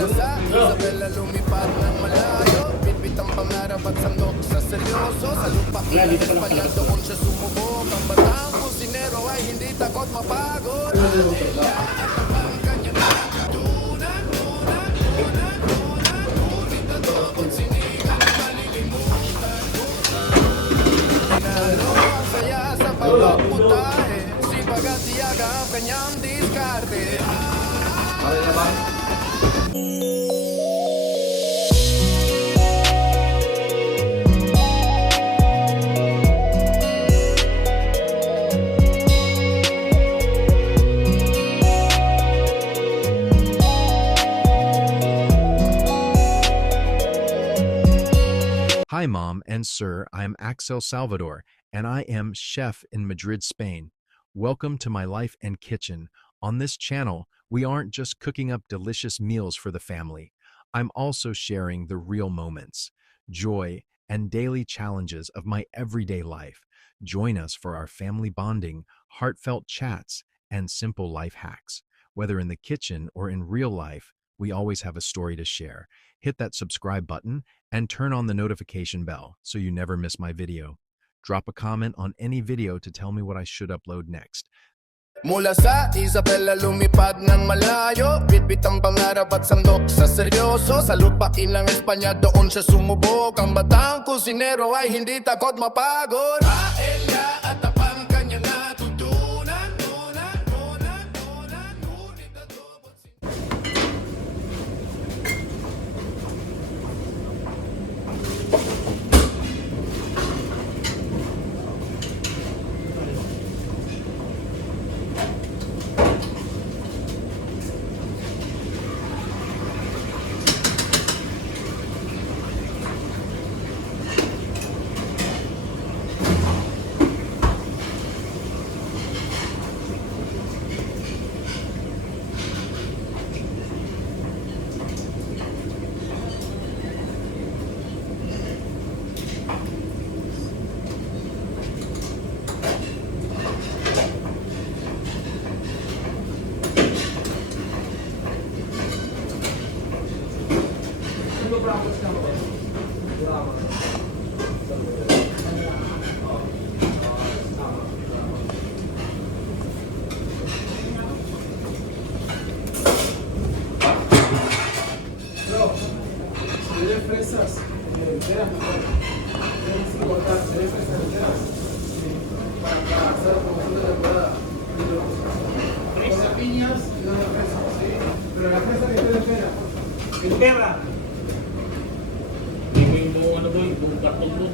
Mula sa Isabela lumipad ng malayo, bitbit ang pangarap at sandok sa seryoso. Sa lupa ilang Espanya doon siya sumubok. Ang batang kusinero ay hindi takot mapagod. Ang kanyang natutunan, ngunit adobot sinigang malilimutan. Pinalo ang saya sa pagpaputahe, sipag at tiyaga ang kanyang diskarte. Hi, Mom and Sir. I am Axel Salvador, and I am chef in Madrid, Spain. Welcome to my life and kitchen. On this channel, we aren't just cooking up delicious meals for the family. I'm also sharing the real moments, joy, and daily challenges of my everyday life. Join us for our family bonding, heartfelt chats, and simple life hacks. Whether in the kitchen or in real life, we always have a story to share. Hit that subscribe button and turn on the notification bell so you never miss my video. Drop a comment on any video to tell me what I should upload next. Mula sa Isabela lumipad ng malayo, bitbit ang pangarap at sandok sa seryoso. Sa lupain ng Espanya doon siya sumubok. Ang batang kusinero ay hindi takot mapagod. Paella at tapang kanya natutunan, ngunit adobot fresas enteras mejor. Deben cortar, se ven fresas enteras. Para hacer promoción de temporada. Dos de piñas y dos de fresas, ¿sí? Pero la fresa que esté entera. Entera. Hindi mo yung ano doon, yung karton doon.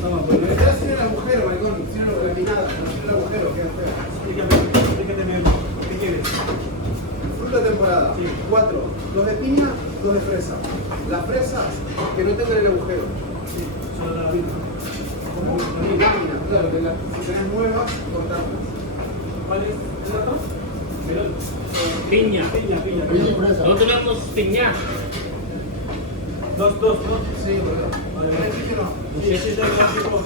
Toma, pues la entera sin el agujero, maricón, sin la laminada, no sin el agujero, queda fea. Explícate, ¿qué quieres? Fruta de temporada, sí. 4, 2 de piña, 2 de fresa. Las fresas que no tengan el agujero. Sí, son la lámina. ¿Cómo? Lámina, claro, que si tenés nuevas, cortarlas. ¿Cuál es el otro? Piña. Piña. Nosotros tenemos piña. Dos, ¿no? Sí, boludo. Vale. Sí, ese es el clásico.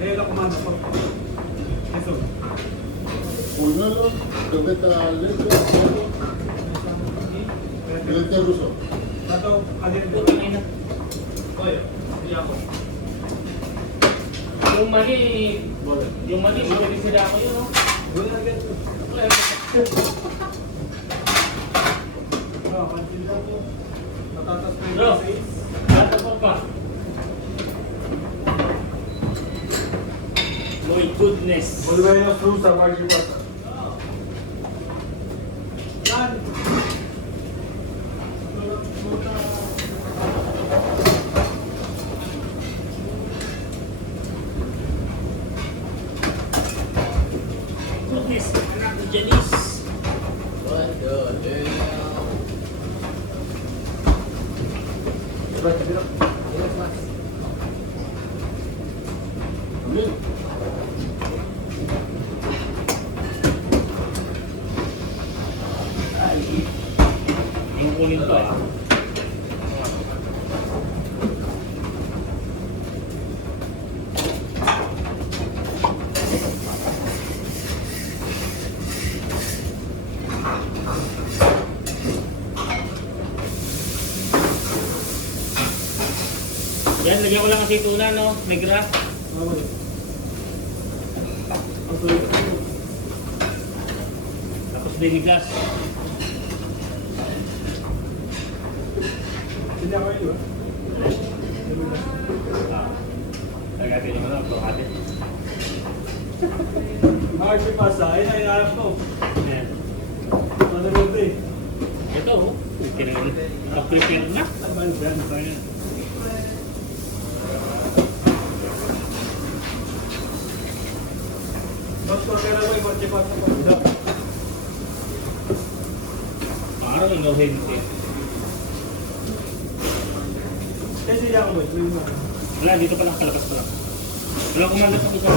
Lee los comandos, por favor. Eso. Buñuelo, croqueta leche, filete ruso. Plato caliente. Oye, ako. Yung mani, mabili sila ako yun, no? Patatas Bro, 36. lata po pa. My goodness. Volvemos a usar cualquier cosa. Yan. Goodness, anak ni Janice. Yung kunin to, ah. Yan, lagyan ko lang ang situna, no? Negra. Okay. Ang tuloy ko. Tapos dinigas. Hindi ako yun, ha? Lagatin naman ako, ate. Hard to pass, ha? Ayun, hinahanap ko. Ayan. Ano ba ito, eh? Ito, oh. Prepare na. Laban, yan. Mas kaya mo yung kotse pa sa pagda. Parang ino hindi. Kasi siya ako, ito yung Wala, dito pa lang, kalabas pa lang. Wala kumanda sa isa.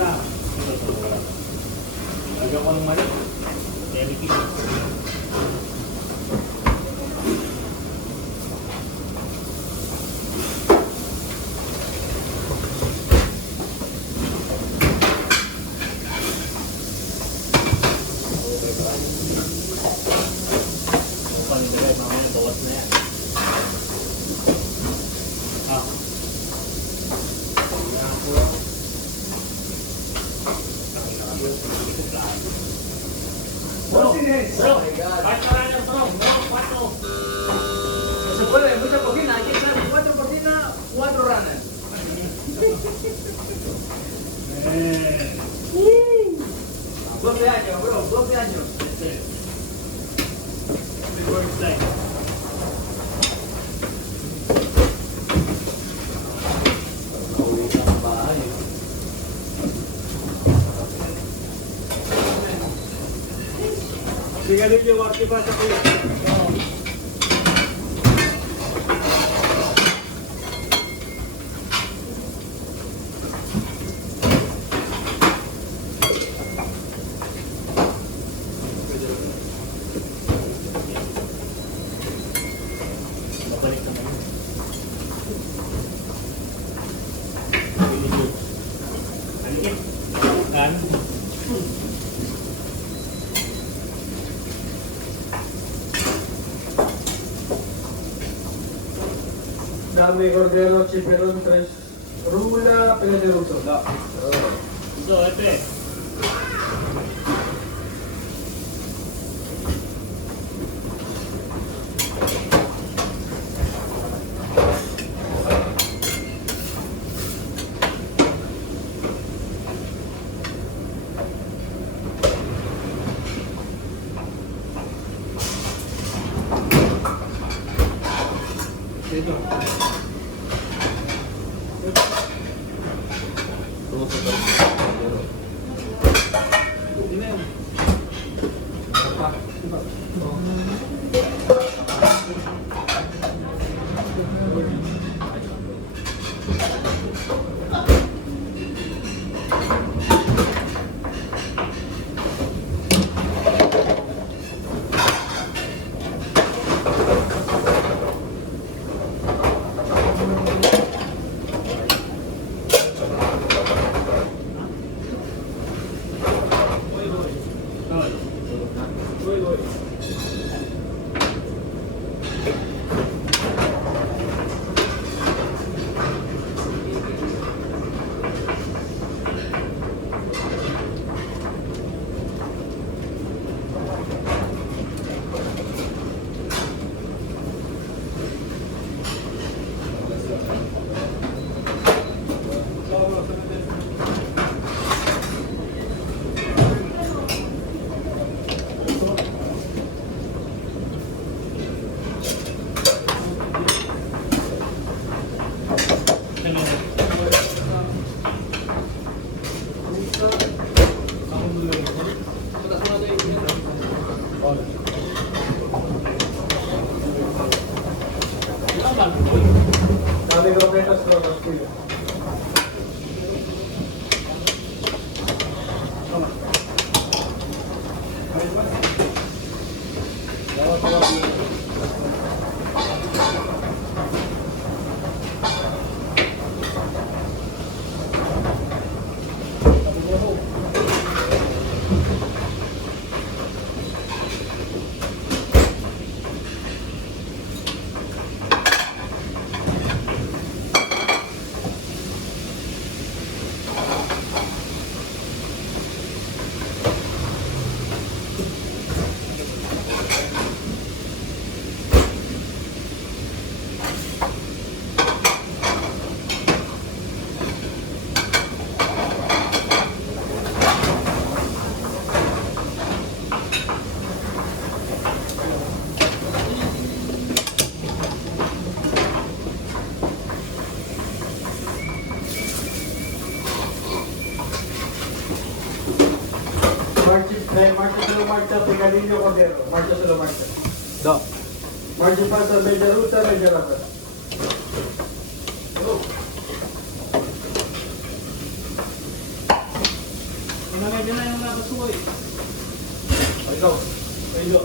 na. Ito, wala. Lagyan ko ng mali. Kaya bigyan. Panibigay, mamaya bawas na yan. Ah. Bro, Bro, kahit marami ng bro, 4. Se puede, mucha cocina, hay que echar 4 cocinas, 4 runners. Eh. 12 años, bro, 12 años. Before it's like. Hindi ka rin yung kotse pa sa kuya. Babalik naman. Alikit. Kan? Dami cordero, chiperon, 3 rula, pwede ruso. Ito, ito eh. Ito. Hindi na yun. Dami croquetas, croquetas, kuya. Niño Cordero, marcha solo marcha. Dos. Marcha falsa, media rusa, media rata. Una medyo na yung nakasukoy. Ikaw. Pwede.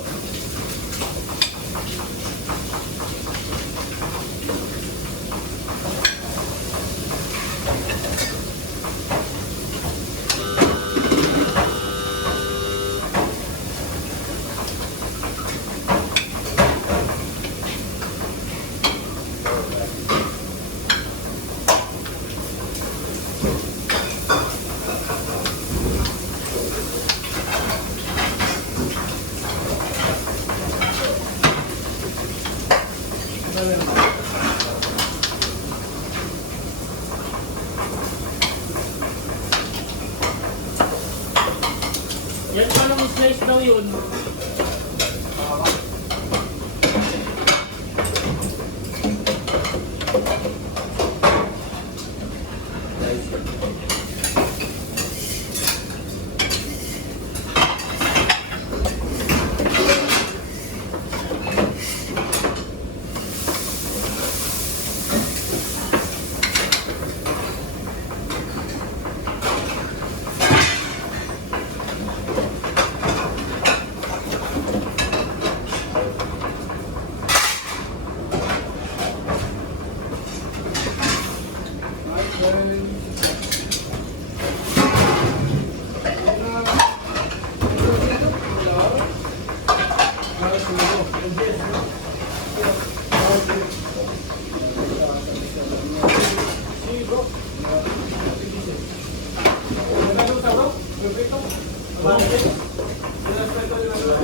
Yan paano slice daw yun?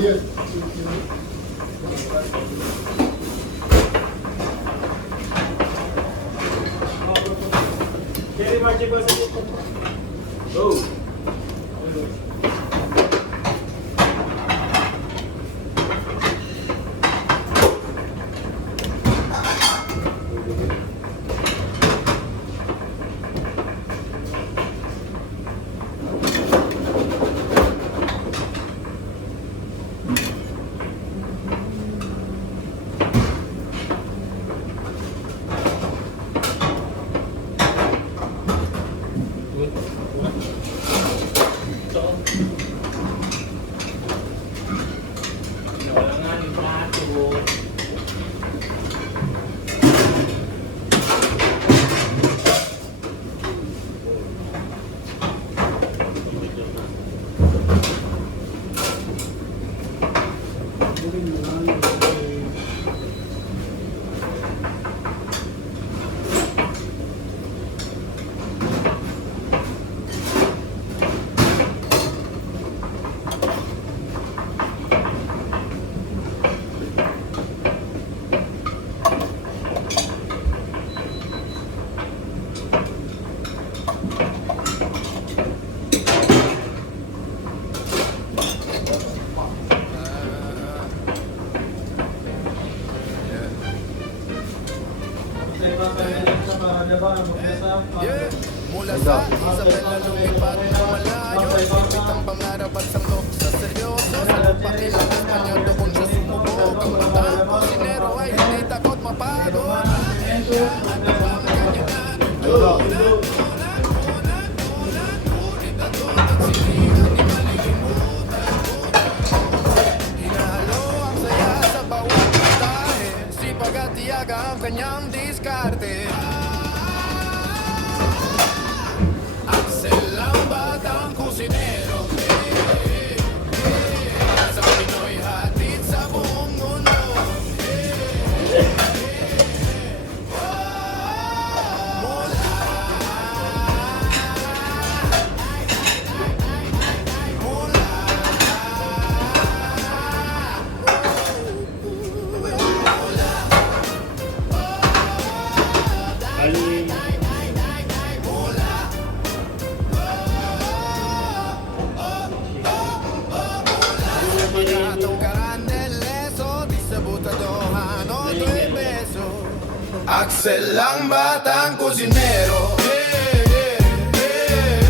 Yes. Jerry, marcha igual se Go. Wala nga yung plato. Yeah. Mula sa Isabela lumipad na malayo, ipit ang pangarap at sanggok sa seryoso. Sa lupa ilang Espanya doon siya sumubok. Ang batang kusinero ay hindi takot mapagod. Hinahalo ang saya sa bawat patahe, sipag at tiyaga ang kanyang diskarte. Axel ang batang kusinero, sa Pinoy hatid sa buong mundo. Axel ang batang kusinero,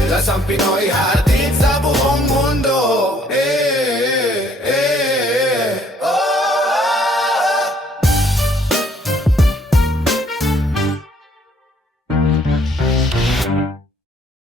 Lasang Pinoy hatid sa buong mundo.